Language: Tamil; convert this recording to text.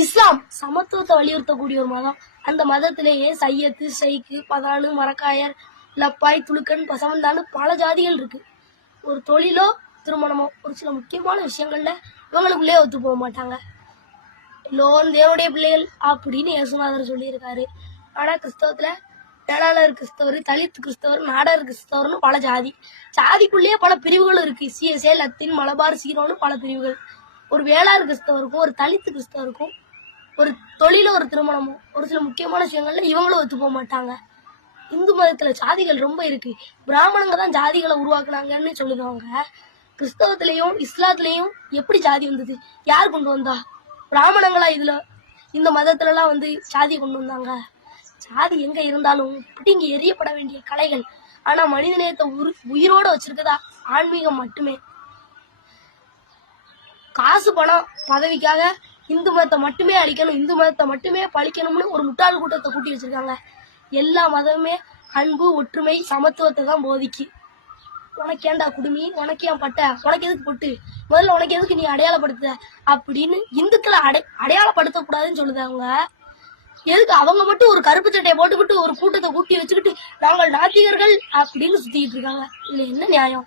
இஸ்லாம் சமத்துவத்தை வலியுறுத்தக்கூடிய ஒரு மதம். அந்த மதத்திலேயே சையத்து, ஷைக்கு, பதானு, மரக்காயர், லப்பாய், துலுக்கன், பசவந்தான்னு பல ஜாதிகள் இருக்கு. ஒரு தொழிலோ திருமணமோ ஒரு சில முக்கியமான விஷயங்கள்ல இவங்களுக்குள்ளே ஒத்து போக மாட்டாங்க. எல்லோரும் தேவனுடைய பிள்ளைகள் அப்படின்னு இயேசுநாதர் சொல்லியிருக்காரு. ஆனா கிறிஸ்தவத்துல வேளாளர் கிறிஸ்தவர், தலித் கிறிஸ்தவர், நாடர் கிறிஸ்தவர்னு பல ஜாதி. ஜாதிக்குள்ளேயே பல பிரிவுகள் இருக்கு. சிஎஸ்ஏ, லத்தீன், மலபார், சீரோன்னு பல பிரிவுகள். ஒரு வேளாளர் கிறிஸ்தவருக்கும் ஒரு தலித்து கிறிஸ்தவருக்கும் ஒரு தொழில ஒரு திருமணமோ ஒரு சில முக்கியமான விஷயங்கள்ல இவங்களும் ஒத்து போக மாட்டாங்க. இந்து மதத்துல ஜாதிகள் ரொம்ப இருக்கு. பிராமணங்க தான் ஜாதிகளை உருவாக்குனாங்கன்னு சொல்லுவாங்க. கிறிஸ்தவத்திலையும் இஸ்லாத்திலையும் எப்படி ஜாதி வந்தது? யார் கொண்டு வந்தா? பிராமணங்களா இதுல இந்த மதத்துல எல்லாம் வந்து ஜாதியை கொண்டு வந்தாங்க? ஜாதி எங்க இருந்தாலும் பிடிங்கி எரியப்பட வேண்டிய கலைகள். ஆனா மனிதநேயத்தை உயிரோட வச்சிருக்கதா ஆன்மீகம் மட்டுமே. காசு, பணம், பதவிக்காக இந்து மதத்தை மட்டுமே அழிக்கணும், இந்து மதத்தை மட்டுமே பழிக்கணும்னு ஒரு முட்டாள் கூட்டத்தை கூட்டி வச்சிருக்காங்க. எல்லா மதமுமே அன்பு, ஒற்றுமை, சமத்துவத்தை தான் போதிக்கு. உனக்கு ஏண்டா குடுமி, உனக்கு ஏன் பட்ட, உனக்கு எதுக்கு பொட்டு, முதல்ல உனக்கு எதுக்கு நீ அடையாளப்படுத்த அப்படின்னு இந்துக்களை அடையாளப்படுத்தக்கூடாதுன்னு சொல்லுது. அவங்க எதுக்கு அவங்க மட்டும் ஒரு கருப்பு சட்டையை போட்டுக்கிட்டு ஒரு கூட்டத்தை கூட்டி வச்சுக்கிட்டு நாங்கள் நாத்திகர்கள் அப்படின்னு சுத்திக்கிட்டு இருக்காங்க. இதுல என்ன நியாயம்?